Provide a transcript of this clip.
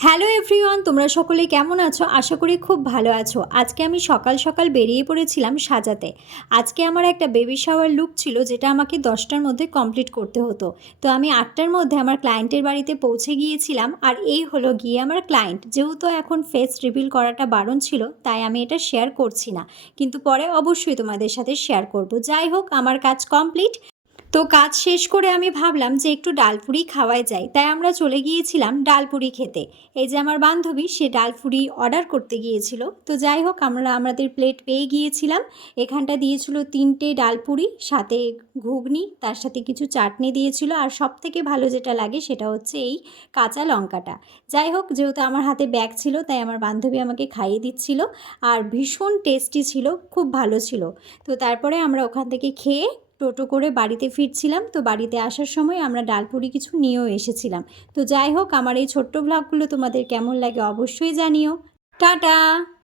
Hello everyone, তোমরা সকলে কেমন আছো? আশা করি খুব ভালো আছো। আজকে আমি সকাল সকাল বেরিয়ে পড়েছিলাম সাজাতে। আজকে আমার একটা বেবি শাওয়ার লুক ছিল, যেটা আমাকে 10টার মধ্যে কমপ্লিট করতে হতো। তো আমি 8টার মধ্যে আমার ক্লায়েন্টের বাড়িতে পৌঁছে গিয়েছিলাম। আর এই হলো গিয়ে আমার ক্লায়েন্ট। যেহেতু এখন ফেস রিভিল করাটা বারণ ছিল, তাই আমি এটা শেয়ার করছি না, কিন্তু পরে অবশ্যই তোমাদের সাথে শেয়ার করব। যাই হোক, আমার কাজ কমপ্লিট। তো কাজ শেষ করে আমি ভাবলাম যে একটু ডালপুরি খাওয়াই যায়, তাই আমরা চলে গিয়েছিলাম ডালপুরি খেতে। এই যে আমার বান্ধবী, সে ডালপুরি অর্ডার করতে গিয়েছিল। তো যাই হোক, আমরা আমাদের প্লেট পেয়ে গিয়েছিলাম। এখানটা দিয়েছিল 3টে ডালপুরি, সাথে ঘুগনি, তার সাথে কিছু চাটনি দিয়েছিল। আর সব থেকে ভালো যেটা লাগে সেটা হচ্ছে এই কাঁচা লঙ্কাটা। যাই হোক, যেহেতু আমার হাতে ব্যাগ ছিল, তাই আমার বান্ধবী আমাকে খাইয়ে দিচ্ছিল। আর ভীষণ টেস্টি ছিল, খুব ভালো ছিল। তো তারপরে আমরা ওখান থেকে খেয়ে টোটো করে বাড়িতে ফিরছিলাম। তো বাড়িতে আসার সময় আমরা ডালপুরি কিছু নিয়েও এসেছিলাম। তো যাই হোক, আমার এই ছোট্ট ব্লগগুলো তোমাদের কেমন লাগে অবশ্যই জানিও। টাটা।